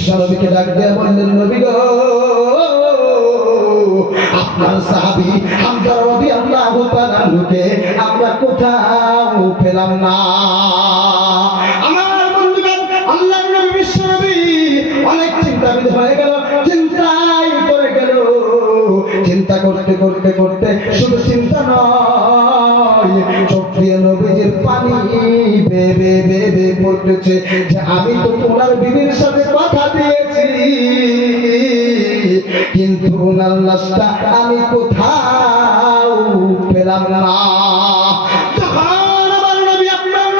বিশ্বনবীকে ডাক দিয়ে বললেন, নবী গো, আপনার সাহাবি হামজা রাদিয়াল্লাহু তাআলাকে আমরা কোথাও পেলাম না। আমার অনেক হয়ে চিন্তা করতে করতে করতে শুধু চিন্তা নয় দিয়ে নবীজির পানি আমি তো ওনার বিবির সাথে কথা দিয়েছি। কিন্তু ওনার লাশটা আমি কোথাও পেলাম না। তখন আমার নবী, আপনার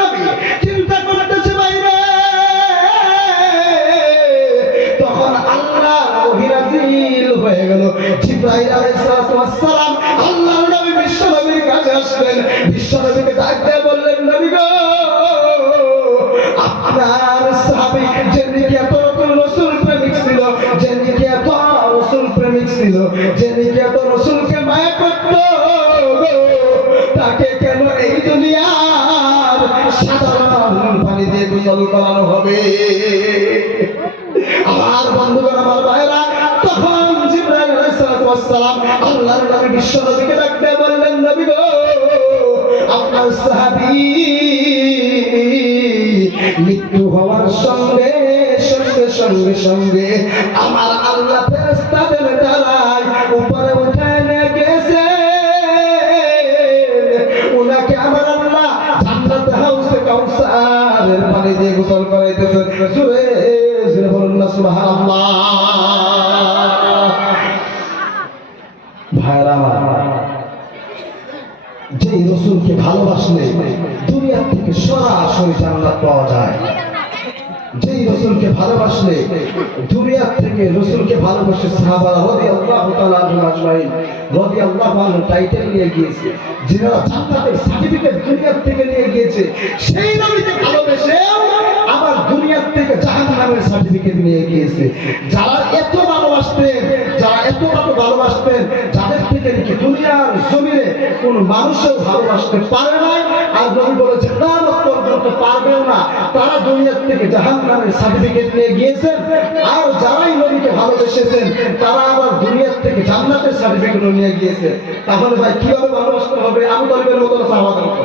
ছিল। যে নাকি এত রসুলকে মায়া করত তাকে কেন এই দুনিয়ার সাধারণ পানি দিয়ে গোসল করানো হবে? আমার বন্ধুগণ, আমার ভাইরা তখন জিব্রাইল আলাইহিস সালাম আল্লাহর নবী, বিশ্ব নবীকে ডাকতে বললেন, নবী গো, আপনার সাহাবী মৃত্যু হওয়ার সঙ্গে সঙ্গে সঙ্গে সঙ্গে আমার জোরে বলুন না, সুবহানাল্লাহ। ভাইরা যে রসুলকে ভালোবাসলে দুনিয়ার থেকে সরাসরি জান্নাত পাওয়া যায়। যেই রসুলকে ভালোবাসলে দুনিয়ার থেকে রসুলকে ভালোবাসে সাহাবারা রদি আল্লাহ আজমাইন রদি আল্লাহ টাইটেল নিয়ে গিয়েছে। যারা জান্নাতের সার্টিফিকেট দুনিয়ার থেকে নিয়ে গিয়েছে, সেই নবীকে থেকে জাহান্নামের সার্টিফিকেট নিয়ে গিয়েছে। যারা এত ভালোবাসতেন যারা এত ভালো ভালোবাসতেন যাদের থেকে নাকি দুনিয়ার জমিনে কোন মানুষও ভালোবাসতে পারে না আর নবী বলেছে, না পর্যন্ত পারবেও না। তারা দুনিয়ার থেকে জাহান্নামের সার্টিফিকেট নিয়ে গিয়েছেন, আর যারাই নবীকে ভালোবেসেছেন, তারা আবার দুনিয়ার থেকে জান্নাতের সার্টিফিকেট নিয়ে গিয়েছে। তাহলে ভাই, কীভাবে ভালোবাসতে হবে? আমি মতো সাহাবাদের মতো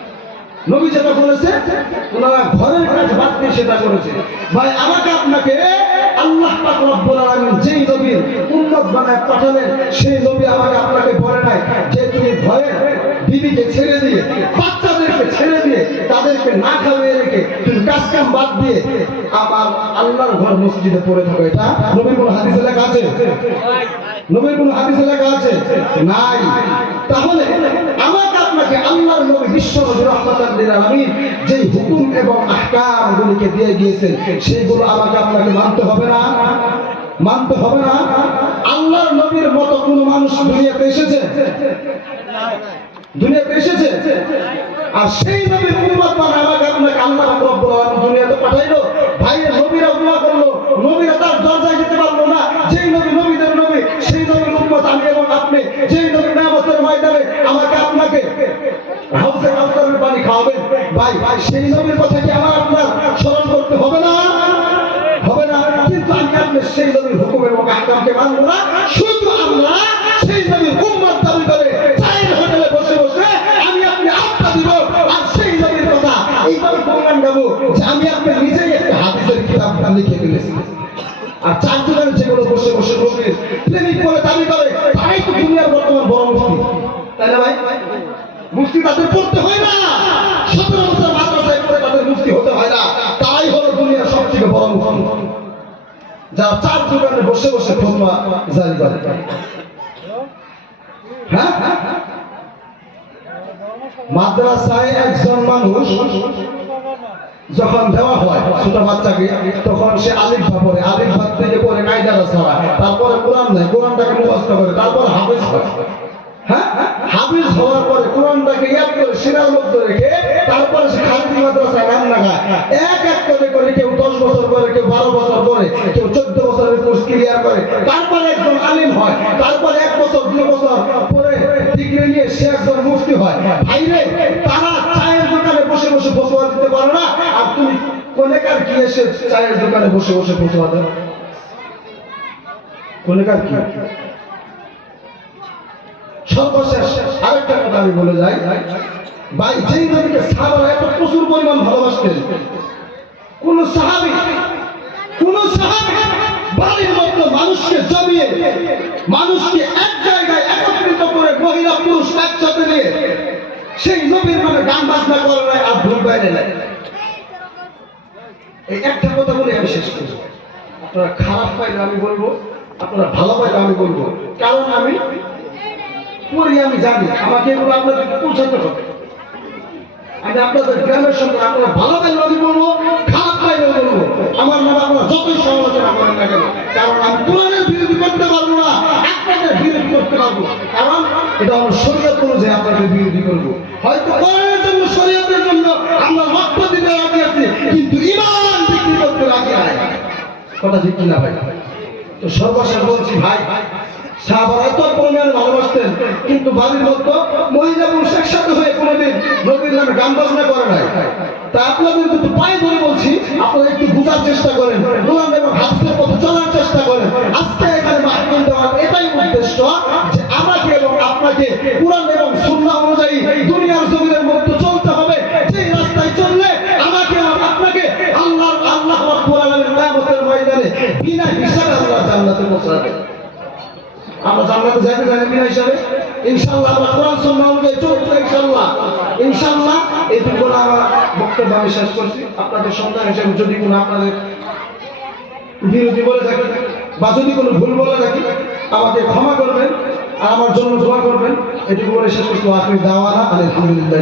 নবী যেটা বলেছে, ওনারা ঘরের কাজ বাদ দিয়ে সেটা করেছে। ভাই, আমাকে আপনাকে আল্লাহ পাক রব্বুল আলামিন যেই নবীর উম্মত বানায়, পাঠালেন, সেই নবী আমাকে আপনাকে বলে নাই যে তুমি ঘরে বিবিকে ছেড়ে দিয়ে, বাচ্চাদেরকে ছেড়ে দিয়ে, তাদেরকে না খাওয়িয়ে রেখে তুমি কাজ কাম বাদ দিয়ে আমার আল্লাহর ঘর মসজিদে পড়ে থাকো। এটা নবীর কোন হাদিসে লেখা আছে? নবীর কোন হাদিসে লেখা আছে? নাই। তাহলে আমাকে আপনাকে আল্লাহর নবী বিশ্ব নবী আলামিন হুকুম এবং দিয়ে আমাকে আপনাকে মানতে হবে না? মানতে হবে না? আল্লাহর নবীর মতো কোন মানুষ দুনিয়াতে এসেছে? দুনিয়াতে এসেছে? আর সেই নবীর উম্মত মানে সেই নবীর কথা কি আমার আপনার স্মরণ করতে হবে না? হবে না। কিন্তু আমি আপনি সেই নবীর হুকুম এবং আহকামকে মানবো না। শুধু আমরা সেই নবীর উম্মত দাবি করে বসে বসে লিখে ফেলেছি। আর চার দোকান যেগুলো বসে বসে নবীর প্রেমিক করে করে তাই তো দুনিয়ার বর্তমান বড় তাই না ভাই? মুফতি তাদের হয় না। সতেরো বছর মাদ্রাসায় পড়ে তাদের মুফতি হতে হয় না তাই হলো দুনিয়ার সব থেকে বড় মুফতি যারা চার দোকানে বসে বসে ফতোয়া জারি করে। হ্যাঁ? মাদ্রাসায় একজন মানুষ যখন দেওয়া হয় ছোট বাচ্চাকে, তখন সে আলিফ পড়ে। আলিফ ভাত থেকে ছড়া। তারপরে কোরআন নেয় কোরআনটাকে করে। হাফেজ হয়। হ্যাঁ? হাফিজ হওয়ার পরে কোরআনটাকে ইয়াদ করে সিনার মধ্যে রেখে তারপরে সে খায়। এক এক করে করে কেউ দশ বছর করে কেউ বারো বছর করে করে তারপরে একজন আলিম হয়। এক বছর বছর পরে ডিগ্রি নিয়ে সে একজন মুফতি হয়। ভাইরে, তারা চায়ের দোকানে বসে বসে দিতে না। আর তুমি কোনেকার কি এসে চায়ের দোকানে বসে বসে কোনেকার কি? সর্বশেষ আরেকটা কথা আমি বলে যাই। ভাই, যেই নবীকে সাহাবারা এত প্রচুর পরিমাণ ভালোবাসতেন, কোন সাহাবি কোন সাহাবি বাড়ির মতো মানুষকে জমিয়ে, মানুষকে এক জায়গায় একত্রিত করে মহিলা পুরুষ একসাথে নিয়ে সেই নবীর নামে গান বাজনা করে নাই, আর ভুল বাইরে নাই। এই একটা কথা বলে আমি শেষ করব। আপনারা খারাপ পাইলে আমি বলব, আপনারা ভালো পাইলে আমি বলব। কারণ আমি পড়ি, আমি জানি। আমাকে এগুলো আপনাদেরকে পৌঁছাতে হবে। আমি আপনাদের গ্রামের সঙ্গে আপনারা ভালো পাইলে আমি বলব? আমার নাম আপনারা যতই সমালোচনা করেন না কেন কারণ আমি কোরআনের বিরোধী করতে পারব না আপনাদের বিরোধী করতে পারব। কারণ এটা আমার শরীয়ত অনুযায়ী আপনাদের বিরোধী করব। হয়তো কোরআনের জন্য শরীয়তের জন্য আমরা রক্ত দিতে রাজি আছি, কিন্তু ইমান বিক্রি করতে রাজি নাই কথা ঠিক কিনা ভাই? তো সর্বশেষ বলছি ভাই, সাহাবারা এত পরিমাণে ভালোবাসতেন, কিন্তু বাড়ির মতো মহিলা পুরুষ একসাথে হয়ে কোনোদিন নদীর নামে গান বাজনা করে নাই। তা আপনাদের কিন্তু পায়ে ধরে বলছি, আপনারা একটু বোঝার চেষ্টা করেন। কোরআন এবং হাদিসের পথে চলার চেষ্টা করেন। আজকে এখানে মাহফিল দেওয়ার এটাই উদ্দেশ্য যে আমাকে এবং আপনাকে কোরআন এবং সুন্নাহ অনুযায়ী দুনিয়ার জমিনের মধ্যে চলতে হবে। সেই রাস্তায় চললে আমাকে এবং আপনাকে আল্লাহ আল্লাহ রাব্বুল আলামিন ময়দানে বিনা হিসাবে আল্লাহ জান্নাতে পৌঁছাবে। আমরা জান্নাতে যাইতে জানি বিনা হিসাবে? ইনশাআল্লাহ, আমরা কোরআন, সুন্নাহ অনুযায়ী চলতে ইনশাআল্লাহ। ইনশাআল্লাহ এইটুকু আমার বক্তব্য আমি শেষ করছি। আপনাদের সন্তান হিসেবে যদি কোনো আপনাদের বিরোধী বলে থাকি বা যদি কোনো ভুল বলে থাকি আমাকে ক্ষমা করবেন আর আমার জন্য দোয়া করবেন। এটুকু বলে শেষ করছি। আপনি দাওয়ানা আলহামদুলিল্লাহ